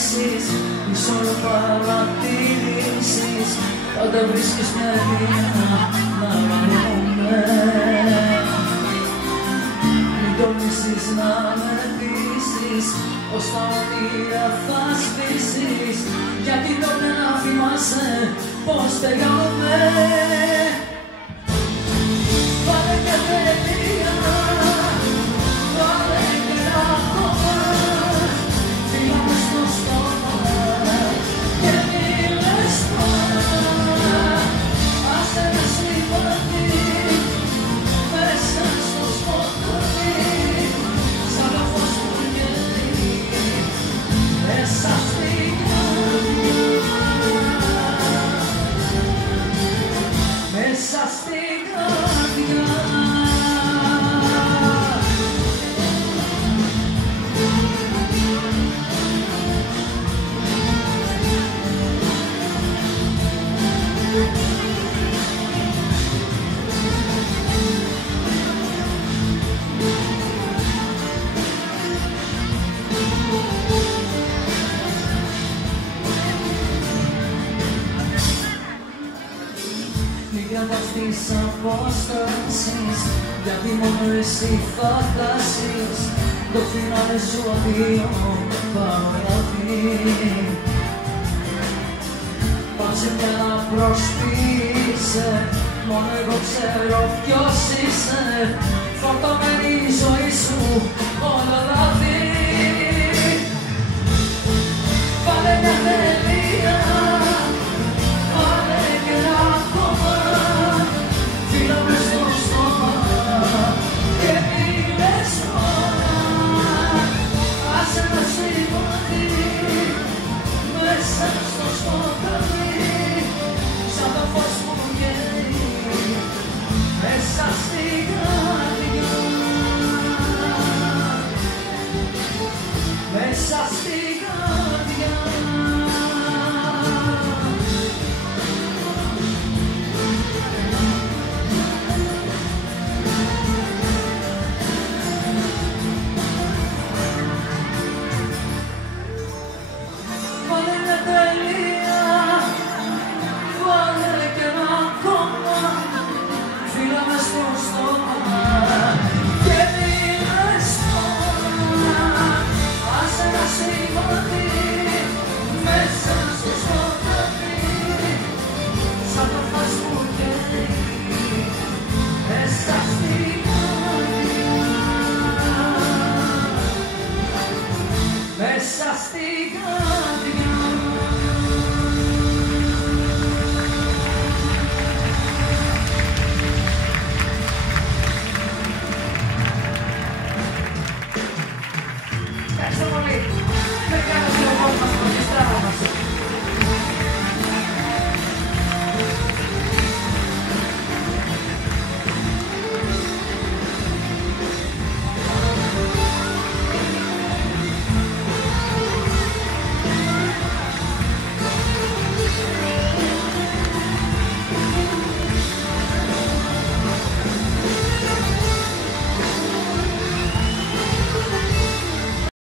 λύσεις, πίσω όλο παρατηρήσεις, πάντα βρίσκεις μια ιδέα να βρούμε. Μην τολμήσεις να με πείσεις, πως τα όνειρα θα σβήσεις, γιατί τότε να θυμάσαι πως τελειώνουμε. Βάλε μια τελεία, βάλε και ένα ακόμα, φύγαμε στο στόμα και μη λες τώρα. Άσε να συμπαθεί μέσα στο σκοτάδι, σαν το φως που γελεί μέσα στην καρδιά, μέσα στην καρδιά. Μην κρατάς τις αποστάσεις, γιατί μόνο εσύ θα χάσεις το φινάλε σου αδείο παραγραφή. Πάψε πια να προσποιείσαι, μόνο εγώ ξέρω ποιος είσαι, φορτωμένη η ζωή σου όλα λάθη. Βάλε μια τελεία, βάλε και ένα ακόμα, φύγαμε στο στόμα και μη λες τώρα. Άσε να συμπαθεί μέσα στο σκοτάδι, σαν το φως που γελεί μέσα στην καρδιά, μέσα στην καρδιά. Βάλε μια τελεία, βάλε και ένα ακόμα, φύγαμε στο στόμα και μη λες τώρα. Άσε να συμπαθεί μέσα στο σκοτάδι, σαν το φως που γελεί μέσα στην καρδιά, μέσα στην καρδιά.